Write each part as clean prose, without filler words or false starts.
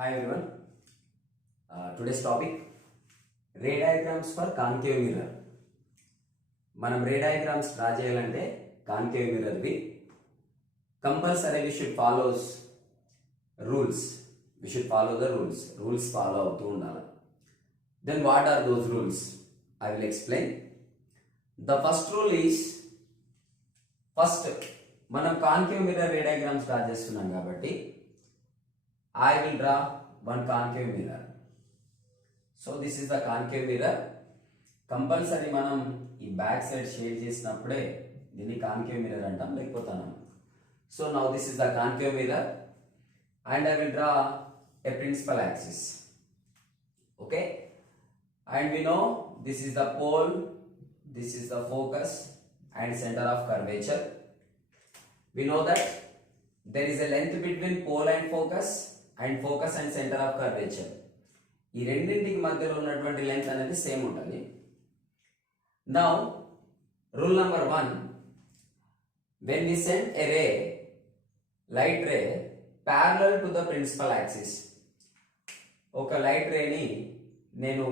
Hi everyone. Today's topic ray diagrams for concave mirror. మనం ray diagrams draw చేయాలంటే concave మిర్రర్వి compulsory we should follow rules. We should follow the rules. Rules follow అవుతూ ఉండాలి. Then what are those rules? I will explain. The first rule is మనం concave mirror రే diagrams draw చేస్తున్నాం కాబట్టి I will draw one concave mirror. So this is the concave mirror. Compulsory మనం ఈ back side shade చేసినప్పుడే దీన్ని concave mirror అంటాం, లేకపోతే అన్నాం. So now this is the concave mirror and I will draw a principal axis. Okay, and we know this is the pole, this is the focus and center of curvature. We know that there is a length between pole and focus and center of curvature. ఈ రెండింటికి మధ్యలో ఉన్నటువంటి లెంత్ అనేది సేమ్ ఉంటుంది. Now rule number 1, when we send a ray, light ray parallel to the principal axis, ఒక లైట్ రేని నేను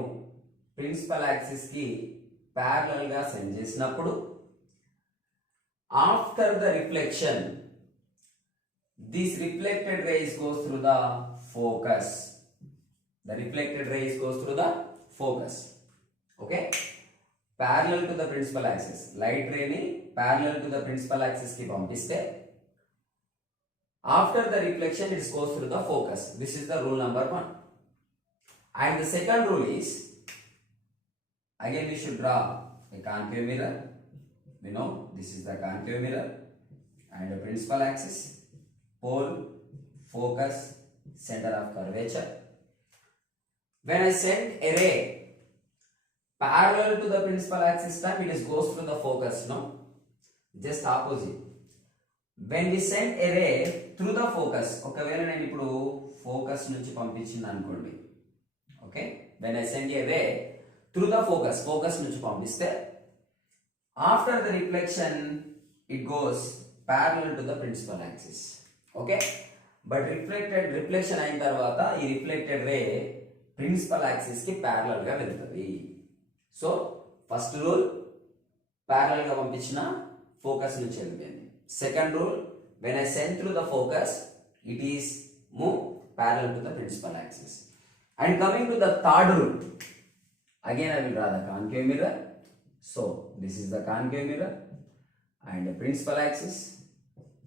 principal axis కి ప్యారలల్ గా సెండ్ చేసినప్పుడు after the reflection this reflected rays goes through the focus. The reflected rays goes through the focus. Okay, parallel to the principal axis, light ray ni parallel to the principal axis ki pampiste after the reflection it goes through the focus. This is the rule number 1. And the second rule is, again we should draw a concave mirror. We know this is the concave mirror and the principal axis, pole, focus, center of curvature. When I send a ray parallel to the principal axis time, it goes through the focus. No, just opposite. When we send a ray through the focus, ఒకవేళ నేను ఇప్పుడు ఫోకస్ నుంచి పంపించింది అనుకోండి. Okay, when I send a ray through the focus నుంచి పంపిస్తే after the reflection it goes parallel to the principal axis. Okay, but reflection అయిన తర్వాత ఈ రిఫ్లెక్టెడ్ రే ప్రిన్సిపల్ యాక్సిస్ కి ప్యారలల్ గా వెళ్తుంది. సో ఫస్ట్ రూల్ ప్యారలల్ గా పంపించిన ఫోకస్ నుంచి వెళ్ళిపోయింది. Second rule, when I send through the focus it is move parallel to the principal axis. And coming to the third rule, again I will draw the concave mirror. So this is the concave mirror and principal axis,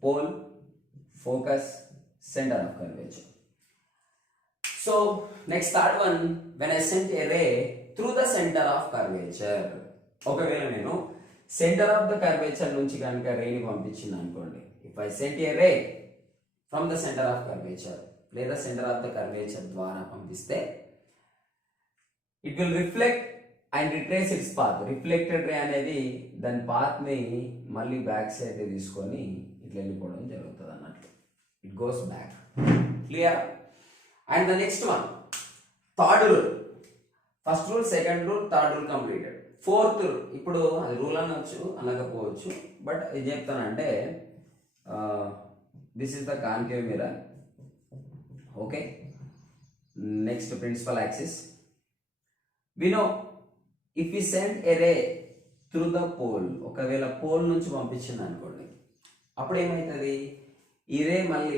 pole, focus, center of curvature. So next third one, when I send a ray through the center of curvature, ఒకవేళ నేను centre of the curvature నుంచి కనుక రేని పంపించింది అనుకోండి, if I send a ray from the centre of curvature లేదా centre of the curvature ద్వారా పంపిస్తే it will reflect and retrace it's path. Reflected రే అనేది దాని పాత్ ని మళ్ళీ బ్యాక్ సైడ్ తీసుకొని ఇట్లా వెళ్ళిపోవడం జరుగుతుంది అన్నట్లు. It goes back. Clear? And the next one, third rule. First rule, second rule, third rule completed. Fourth rule, ఇప్పుడు అది రూల్ అనొచ్చు అనకపోవచ్చు, బట్ ఇది చెప్తానంటే this is the concave mirror. Okay, next principal axis. We know if we send a ray through the pole, ఒకవేళ pole నుంచి పంపించింది అనుకోండి, అప్పుడు ఏమవుతుంది, ఈ రే మళ్ళీ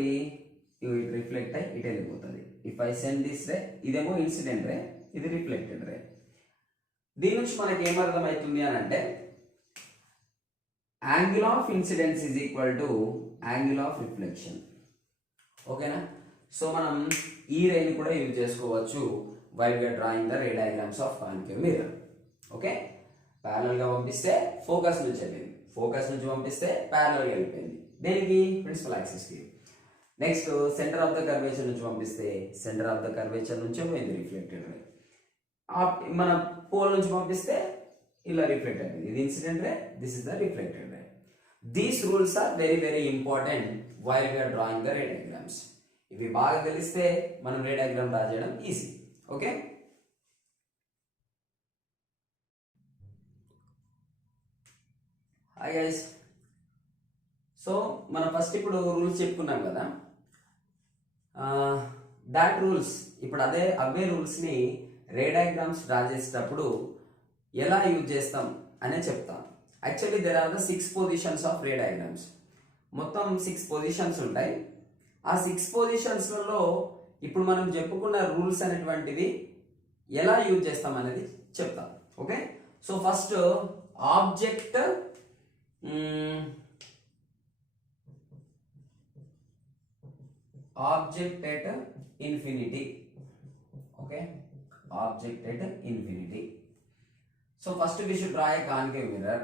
ఇటు రిఫ్లెక్ట్ అయ్యి ఇటు వెళ్ళిపోతుంది. ఇఫ్ ఐ సెండ్ దిస్ రే, ఇదేమో ఇన్సిడెంట్ రే, ఇది రిఫ్లెక్టెడ్ రే. దీని నుంచి మనకి ఏమర్థం అవుతుంది అని అంటే angle of incidence is equal to angle of reflection. ఓకేనా? సో మనం ఈ రేని కూడా యూజ్ చేసుకోవచ్చు while we are drawing the ray diagrams of concave mirror. Okay, parallel గా పంపిస్తే ఫోకస్ నుంచి వెళ్ళింది, ఫోకస్ నుంచి పంపిస్తే ప్యారలల్ గా వెళ్ళిపోయింది. దేనికి? ప్రిన్సిపల్ యాక్సిస్ కి. Next centre of the curvature నుంచి పంపిస్తే సెంటర్ ఆఫ్ ద కర్వేచర్ నుంచే పోయింది రిఫ్లెక్టెడ్ రే. మన పోల్ నుంచి పంపిస్తే ఇలా రిఫ్లెక్ట్ అయింది, ఇది incident ray, this is the reflected ray. These rules are very very important while we are drawing the ray diagrams. ఇవి బాగా తెలిస్తే మనం రే డయాగ్రామ్ డ్రా చేయడం easy. Okay, hi guys. So మనం ఫస్ట్ ఇప్పుడు రూల్స్ చెప్పుకున్నాం కదా. దాట్ రూల్స్ ఇప్పుడు అవే రూల్స్ని రే డయాగ్రామ్స్ డ్రా చేసేటప్పుడు ఎలా యూజ్ చేస్తాం అనే చెప్తాం. Actually there are the 6 positions of ray diagrams. మొత్తం 6 పొజిషన్స్ ఉంటాయి. ఆ 6 పొజిషన్స్లలో ఇప్పుడు మనం చెప్పుకున్న రూల్స్ అనేటువంటివి ఎలా యూజ్ చేస్తాం అనేది చెప్తాం. Okay, so first object at infinity. Okay, object at infinity. So first we should draw a concave mirror.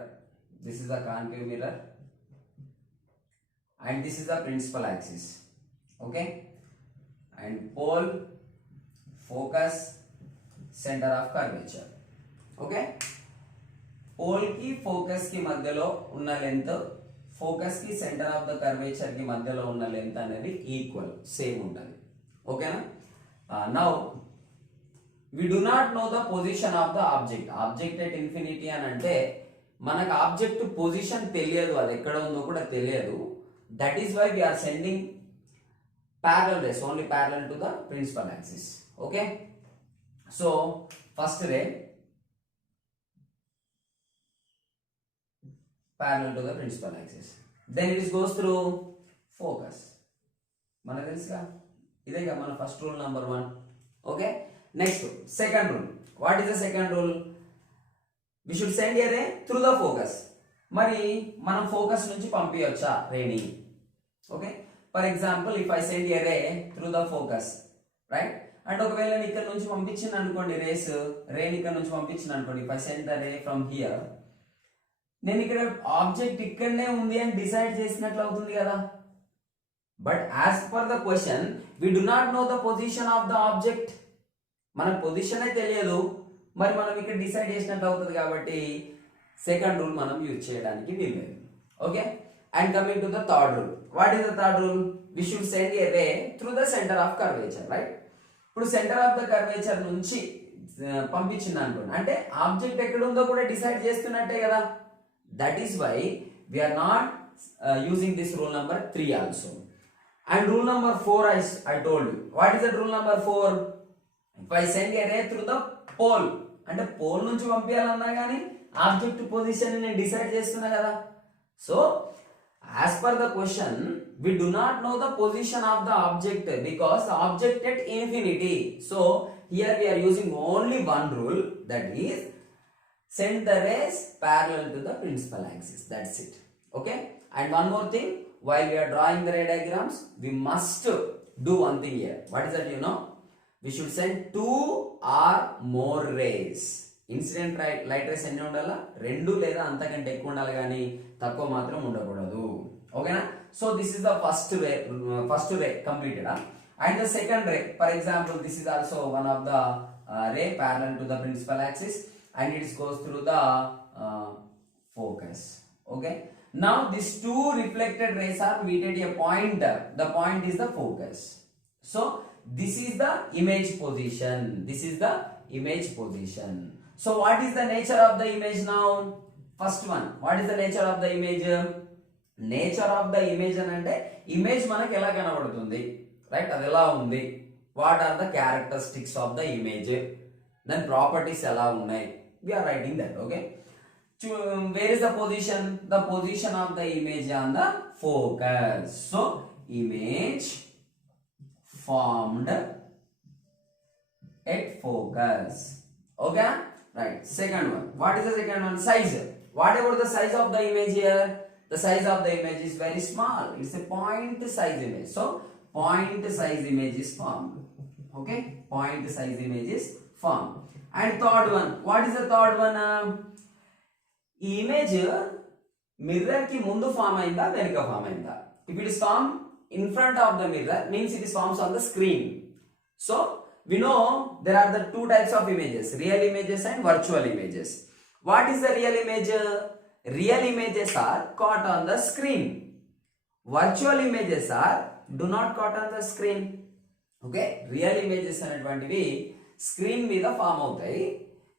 This is the concave mirror and this is the principal axis. Okay, and pole, focus, center of curvature. Okay, pole की focus की మధ్యలో ఉన్న length, focus కి centre of the curvature కి మధ్యలో ఉన్న length అనేది equal same ఉంటుంది. ఓకేనా? Now we do not know the position of the object at infinity అని అంటే మనకు ఆబ్జెక్ట్ పొజిషన్ తెలియదు, అది ఎక్కడ ఉందో కూడా తెలియదు. That is why we are sending parallel rays, only parallel to the principal axis. Okay, so first ray parallel to the principal axis, then it goes through focus. మనకు తెలుసుగా, ఇదేగా మన first rule number 1. Okay, next second rule. What is the second rule? We should send a ray through the focus. మరి మనం focus నుంచి పంపించవచ్చా రేని? Okay, for example if I send a ray through the focus, right? And ఒకవేళ నేను ఇక్కడ నుంచి పంపించింది అనుకోండి, రేని ఇక్కడ నుంచి పంపించింది అనుకోండి, if I send the ray from here, నేను ఇక్కడ ఆబ్జెక్ట్ ఇక్కడనే ఉంది అని డిసైడ్ చేసినట్లు అవుతుంది కదా. But as per the question we do not know the position of the object. మన పొజిషనే తెలియదు, మరి మనం ఇక్కడ డిసైడ్ చేసినట్లు అవుతుంది. కాబట్టి సెకండ్ రూల్ మనం యూజ్ చేయడానికి వీల్లేదు. Okay, and coming to the third rule. What is the third rule? We should send a ray through the centre of curvature, right? ఇప్పుడు సెంటర్ ఆఫ్ ద కర్వేచర్ నుంచి పంపించింది అనుకోండి, అంటే ఆబ్జెక్ట్ ఎక్కడ ఉందో కూడా డిసైడ్ చేస్తున్నట్టే కదా. That is why we are not using this rule number 3 also. And rule number 4 I told you. What is that rule number 4? If I send a ray through the pole, అంటే పోల్ నుంచి పంపించాలన్నా కానీ object position నేను డిసైడ్ చేస్తున్నా కదా. So as per the question we do not know the position of the object because object at infinity. So here we are using only one rule, that is send the rays parallel to the principal axis. That's it. Okay, and one more thing, while we are drawing the ray diagrams we must do one thing here. What is that? We should send 2 or more rays. Incident light race ఎన్ని ఉండాలా? 2 లేదా అంతకంటే ఎక్కువ ఉండాలి, కానీ తక్కువ మాత్రం ఉండకూడదు. ఓకేనా? So this is the first ray completed. And the second ray, for example this is also one of the ray parallel to the principal axis and it goes through the focus. Okay, now these 2 reflected rays are meet at a point. The point is the focus. So this is the image position. This is the image position. So what is the nature of the image now? First one, what is the nature of the image? Nature of the image అంటే image మనకి ఎలా కనబడుతుంది, right? అది ఎలా ఉంది? What are the characteristics of the image, దాని properties ఎలా ఉన్నాయి? we are writing that. Okay, where is the position? The position of the image on the focus. So image formed at focus. Okay, right? Second one, what is the second one? Size. What about the size of the image here? The size of the image is very small. It's a point size image. So point size image is formed. Okay, point size image is formed. And third one, what is the third one? ఈ image mirror కి ముందు form అయిందా వెనుక form అయిందా? If it is form in front of the mirror means it is forms on the screen. So we know there are the 2 types of images, real images and virtual images. What is the real image? Real images are caught on the screen. Virtual images are do not caught on the screen. Okay, real images అనేటువంటివి screen మీద form అవుతాయి,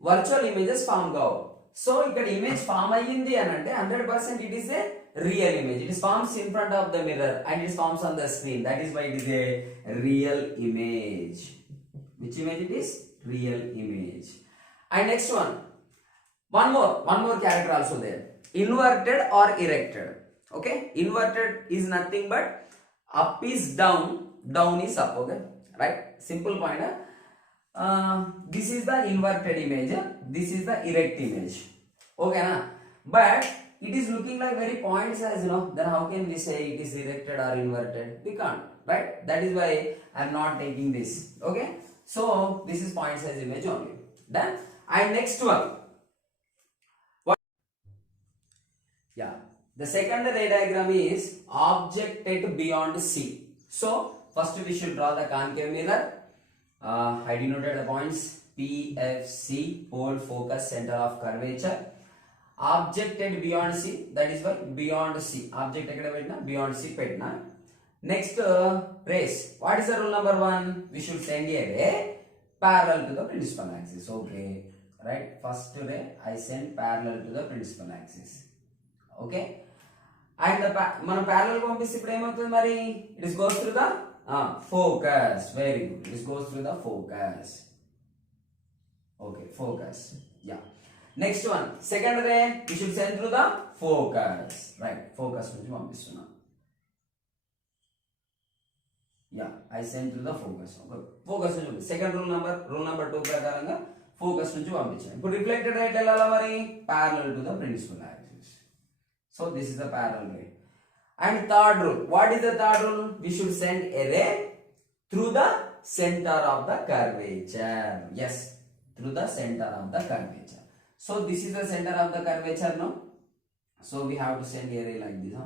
virtual images form కావు. So ఇక్కడ image form అయ్యింది అని అంటే 100% it is a real image. It is forms in front of the mirror and it is forms on the screen. That is why it is a real image. Which image it is? Real image. And next one more character also there. Inverted or erected. Okay, inverted is nothing but up is down, down is up. Okay, right? Simple point. This is the inverted image, this is the erect image. Okay na? But it is looking like very point size, you know, then how can we say it is erected or inverted? We can't, right? That is why I am not taking this. Okay, so this is point size image only. Done. And next one, yeah, the second ray diagram is object at beyond C. So first we should draw the concave mirror. I denoted the points P, F, C, pole, focus, center of curvature. Object at beyond C, that is why beyond C. Object ekkada petna? Beyond C petna. Next rays. What is the rule number 1? We should send a ray parallel to the principal axis. Okay, right? First ray I send parallel to the principal axis. Okay, and the మనం parallel పంపిస్తే ఇప్పుడు ఏమవుతుంది మరి? It is goes through the focus. Very good. It is goes through the focus. Okay, focus. Yeah. Next one, second ray we should send through the focus. Right, focus నుంచి పంపిస్తున్నా. Yeah, I send through the focus. Okay, focus నుంచి second rule number 2 ప్రకారంగా focus నుంచి పంపించాను. ఇప్పుడు రిఫ్లెక్టెడ్ రే వెళ్ళాలా మరి? Parallel to the principal axis. So this is the parallel ray. And third rule, what is the third rule? We should send a ray through the center of the curvature. Yes, through the center of the curvature. So this is the center of the curvature now. So we have to send a ray like this.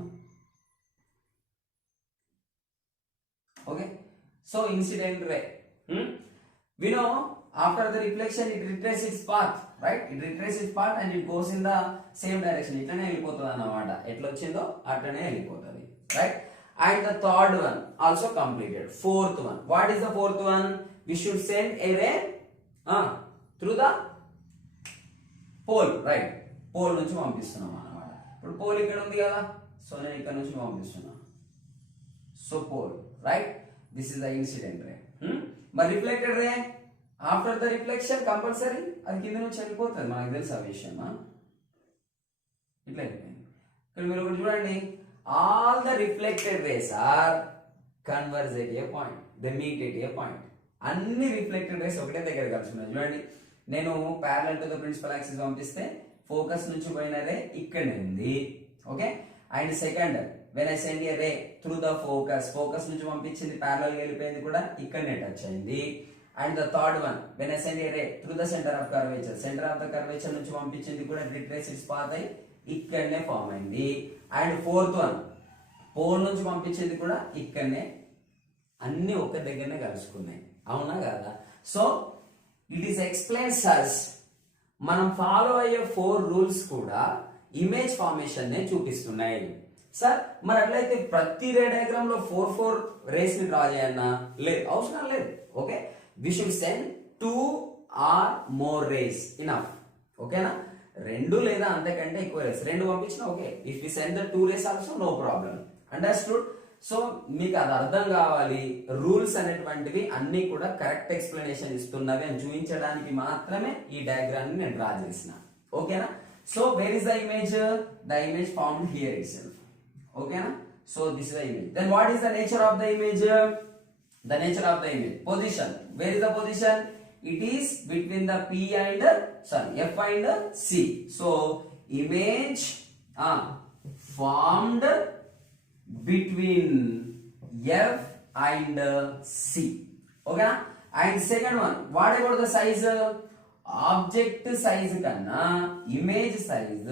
Okay, so incident ray. We know after the reflection it retraces its path, right? It retraces its path and it goes in the same direction. ఇట్లనే వెళ్ళిపోతుంది అన్నమాట. ఎట్లా వచ్చిందో అట్లనే వెళ్ళిపోతుంది, right? And the third one also completed. Fourth one, what is the fourth one? We should send a ray through the pole, right? Pole నుంచి పంపిస్తున్నాం అన్నమాట. ఇప్పుడు పోల్ ఇక్కడ ఉంది కదా, సో నేను ఇక్కడ నుంచి పంపిస్తున్నా. So pole, right? This is the incident ray. మరి reflected ray, after the reflection compulsory అది కింద నుంచి వెళ్ళిపోతుంది, మనకు తెలుసు ఆ విషయం. ఇట్లా అయిపోయింది. ఇక్కడ మీరు ఒకటి చూడండి, all the reflected rays are converge at a point, they meet at a point. అన్ని రిఫ్లెక్టెడ్ రేస్ ఒకటే దగ్గర కలుసుకున్నాయి. చూడండి, నేను parallel to the principal axis పంపిస్తే ఫోకస్ నుంచి పోయిన రే ఇక్కడనే ఉంది. Okay, and second when I send a ray through the focus, focus నుంచి పంపించింది ప్యారలల్ వెళ్ళిపోయింది కూడా ఇక్కడనే టచ్ అయింది. And the third one when I send a ray through the centre of curvature, centre of the curvature నుంచి పంపించింది కూడా retrace it's path అయి ఇక్కడనే ఫామ్ అయింది. అండ్ ఫోర్త్ వన్ పోల్ నుంచి పంపించింది కూడా ఇక్కడనే, అన్ని ఒక దగ్గరనే కలుసుకున్నాయి. అవునా కదా? సో ఇట్ ఈస్ ఎక్స్ప్లెయిన్స్ అస్, మనం ఫాలో అయ్యే 4 రూల్స్ కూడా ఇమేజ్ ఫార్మేషన్ నే చూపిస్తున్నాయి. సార్ మరి అట్లయితే ప్రతి రే డయాగ్రామ్ లో 4 రేస్ ని డ్రా చేయన్నా? లేదు, అవసరం లేదు. Okay, we should send 2 or more rays enough. ఓకేనా? 2 లేదా అంతకంటే ఎక్కువ రేస్, 2 పంపించినా okay. If we send the 2 rays also no problem. Understood? So మీకు అది అర్థం కావాలి, రూల్స్ అనేటువంటివి అన్ని కూడా కరెక్ట్ ఎక్స్ప్లెనేషన్ ఇస్తున్నవి అని చూపించడానికి మాత్రమే ఈ డయాగ్రామ్ ని నేను డ్రా చేసిన. ఓకేనా? So where is the image? The image formed here itself. ఓకేనా? So this is the image. Then what is the nature of the image? The nature of the image, position. Where is the position? It is between the P and F and C. So image formed between F and C. Okay? And second one, what about the size? Object size kanna image size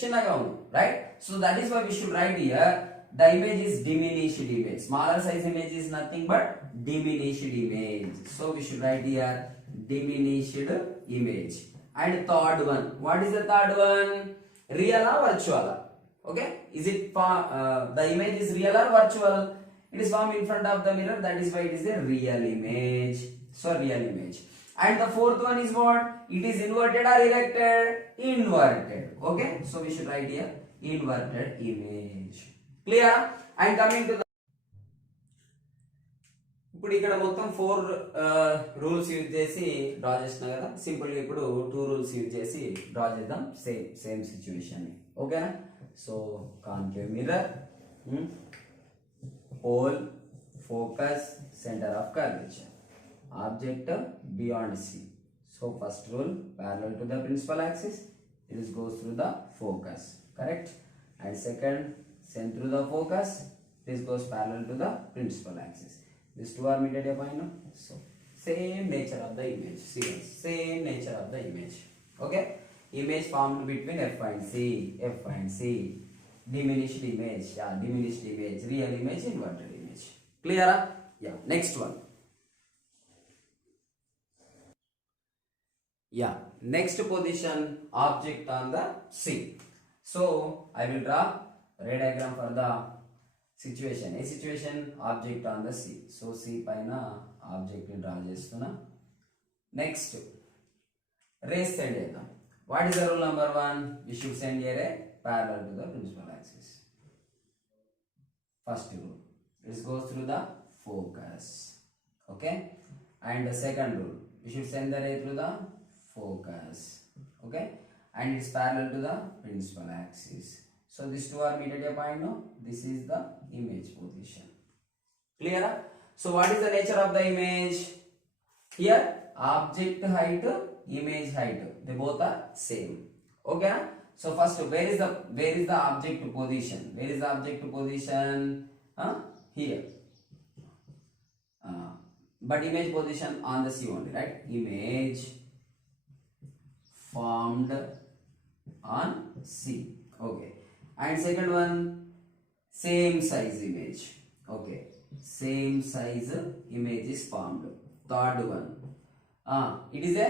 chinaga undi, right? So that is why we should write here the image is diminished image. Smaller size image is nothing but diminished image. So we should write here diminished image. And third one, what is the third one? Real or virtual? Okay, is it the image is real or virtual? It is formed in front of the mirror, that is why it is a real image. So real image. And the fourth one is what? It is inverted or erected? Inverted. Okay, so we should write here inverted image. Clear? And coming to the ఇప్పుడు ఇక్కడ మొత్తం 4 rules use చేసి డ్రా చేసిన కదా, సింపుల్ గా ఇప్పుడు 2 rules use చేసి draw చేద్దాం సేమ్ సిచ్యువేషన్ ని. ఓకేనా? So concave mirror, pole, focus, centre of curvature, object beyond C. So first rule, parallel to the principal axis, it is goes through the focus, correct? And second, send through the focus, this goes parallel to the principal axis. These two are immediate point, no? So same nature of the image. See, same nature of the image. Okay, image formed between F and C. Diminished image, yeah, diminished image, real image, inverted image. Clear? Yeah. Next one. Yeah. Next position, object on the C. So I will draw ray diagram for the situation. A situation, object on the C. So C paina object ni draw chestuna. Next, rays send chedam. What is the rule number 1? We should send a ray parallel to the principal axis. First rule, it goes through the focus. Okay, and the second rule, we should send the ray through the focus. Okay, and it's parallel to the principal axis. So these two are meet at a point, no? This is the image position. Clear? So what is the nature of the image? Here, object height, image height, they both are same. Okay? So first, where is the object position? Where is the object position? Here. But image position on the C only, right? Image formed on C. Okay. And second one, same size image. Okay, same size image is formed. Third one, it is a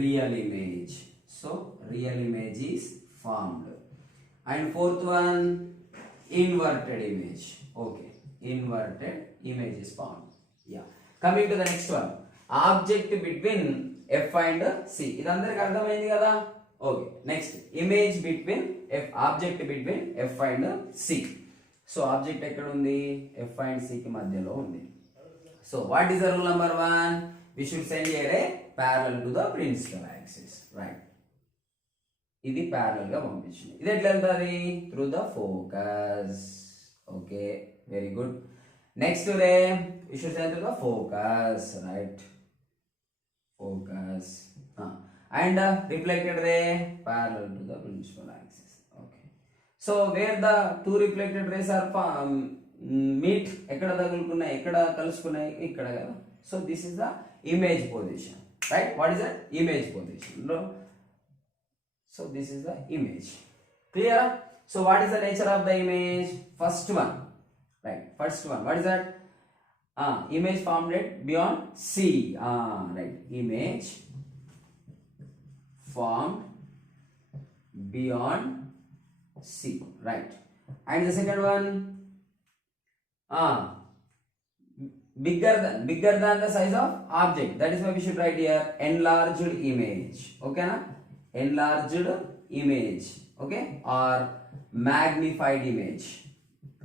real image. So real image is formed. And fourth one, inverted image. Okay, inverted image is formed. Yeah. Coming to the next one, object between F and C. ఇది అందరికి అర్థమైంది కదా? Okay, next, image between object between F and C. So object ekkada undi? F and C ki madhyalo undi. So what is the rule number 1? We should send a ray parallel to the principal axis, right? Idi parallel ga pampinchindi. Idi etla veltadi? Through the focus. Okay, very good. Next ray, we should send through the focus, right? Focus. And reflected ray parallel to the principal axis. Okay, so where the two reflected rays are meet, ekkada tagulukunnai, ekkada kalusukunnai, ikkada kada. So this is the image position, right? What is that? Image position, no? So this is the image. Clear? So what is the nature of the image? First one, right? First one, what is that? Image formed beyond C. Right, image formed beyond C, right? And the second one, bigger than the size of object. That is why we should write here enlarged image. Okay, na? Enlarged image. Okay, or magnified image.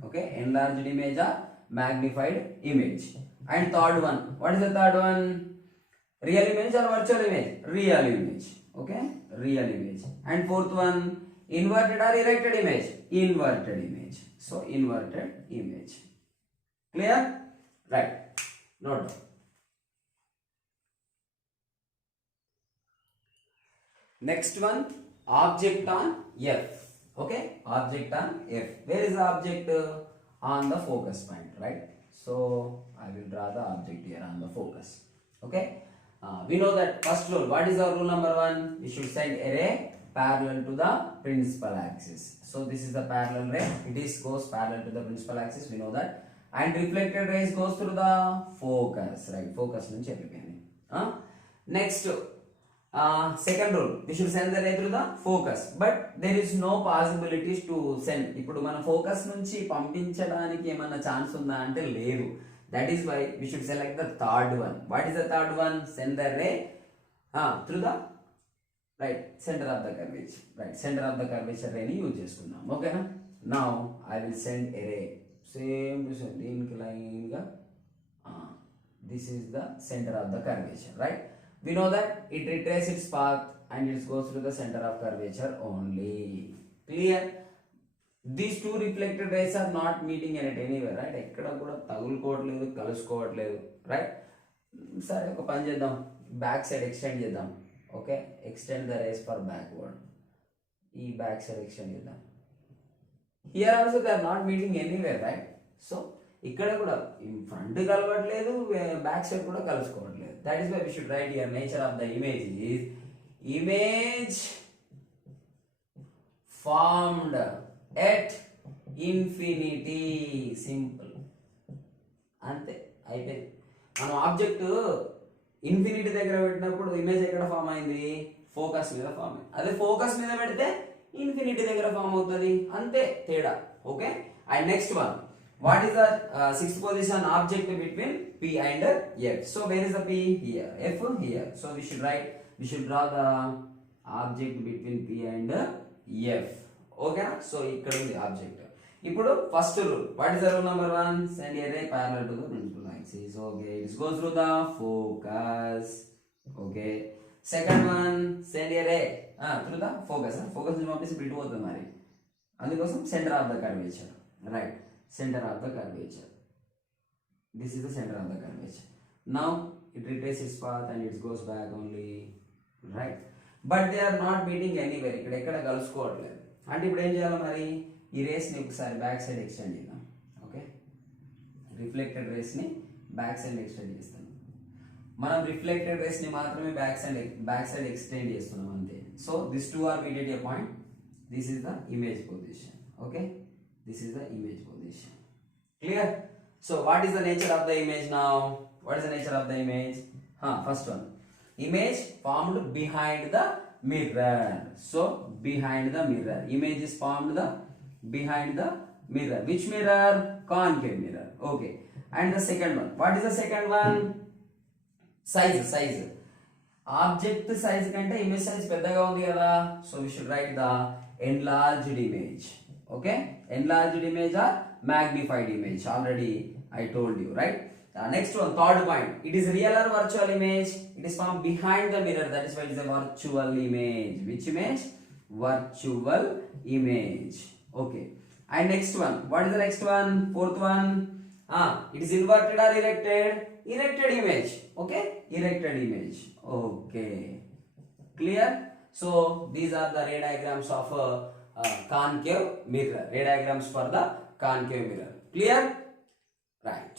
Okay, enlarged image or magnified image. And third one, what is the third one? Real image or virtual image? Real image. Okay, real image. And fourth one, inverted or erected image? Inverted image. So inverted image. Clear? Right. Note down. Next one, object on F. Okay, object on F. Where is the object? On the focus point, right? So I will draw the object here on the focus. Okay, we know that first rule. What is our rule number 1? We should send a ray parallel to the principal axis. So this is the parallel ray. It is goes parallel to the principal axis. We know that. And reflected rays goes through the focus, right? Focus nunchi వెళ్ళిపోయింది. Next, second rule, we should send the ray through the focus, but there is no possibilities to send. ఇప్పుడు మన ఫోకస్ నుంచి పంపించడానికి ఏమైనా ఛాన్స్ ఉందా అంటే లేదు. That is why we should select the third one. What is the third one? Send the ray through the right center of the curvature. Right, center of the curvature ray ni use cheskunnam. Okay na? Now I will send a ray same to same దీనికి line గా this is the center of the curvature, right? We know that it retraces its path and it goes through the center of curvature only. Clear? These two reflected rays are not meeting at anywhere, right? ఎక్కడ కూడా తగులుకోవట్లేదు, కలుసుకోవట్లేదు, right? సరే ఒక పని చేద్దాం, back side extend చేద్దాం. Okay, extend the rays for backward. ఈ బ్యాక్ సైడ్ ఎక్స్టెండ్ చేద్దాం. Here also they are not meeting anywhere, right? So ఇక్కడ కూడా ఫ్రంట్ కలవట్లేదు, బ్యాక్ సైడ్ కూడా కలుసుకోవట్లేదు. That is why we should write here nature of the image is image formed at infinity. Simple, అంతే, అయిపోయింది. మనం object infinity దగ్గర పెట్టినప్పుడు ఇమేజ్ ఎక్కడ ఫామ్ అయింది? ఫోకస్ మీద ఫామ్ అయింది. అదే ఫోకస్ మీద పెడితే ఇన్ఫినిటీ దగ్గర ఫామ్ అవుతుంది, అంతే తేడా. Okay, and next one, what is the sixth position object between P and F? So where is the P? Here. F here. So we should draw the object between P and F. Okay na? So ikkada undi object. ఇప్పుడు first rule, what is the rule number 1? Send a ray parallel to the principal axis. Okay, it goes through the focus. Okay, second one, send a ray through the focus. Focus నుంచి పంపిస్తే ఇటు పోతుంది, మరి అందుకోసం centre of the curvature, right? Center of the curvature. This is the center of the curvature. Now it retraces its path and it goes back only, right? But they are not meeting anywhere. ఇక్కడ ఎక్కడ కలుసుకోవట్లేదు. అంటే ఇప్పుడు ఏం చేయాలి మరి? ఈ రేస్ ని ఒకసారి బ్యాక్ సైడ్ ఎక్స్టెండ్ చేద్దాం. ఓకే, రిఫ్లెక్టెడ్ రేస్ ని బ్యాక్ సైడ్ ఎక్స్టెండ్ చేస్తాం. మనం రిఫ్లెక్టెడ్ రేస్ ని మాత్రమే బ్యాక్ సైడ్ ఎక్స్టెండ్ చేస్తున్నాం, అంతే. So this two are meet at a point. This is the image position. Okay, this is the image position. Clear? So what is the nature of the image now? What is the nature of the image? First one, image formed behind the mirror. So behind the mirror, image is formed behind the mirror. Which mirror? Concave mirror. Okay, and the second one, what is the second one? Size. Object size కంటే image size పెద్దగా ఉంది కదా. So we should write the enlarged image. Okay, enlarged image or magnified image, already I told you, right? Next one, third point, it is real or virtual image? It is formed behind the mirror, that is why it is a virtual image. Which image? Virtual image. Okay, and next one, what is the next one? Fourth one, it is inverted or erected? Erected image. Okay, erected image. Okay, clear? So these are the ray diagrams of concave mirror. Ray diagrams for the concave mirror. Clear? Right.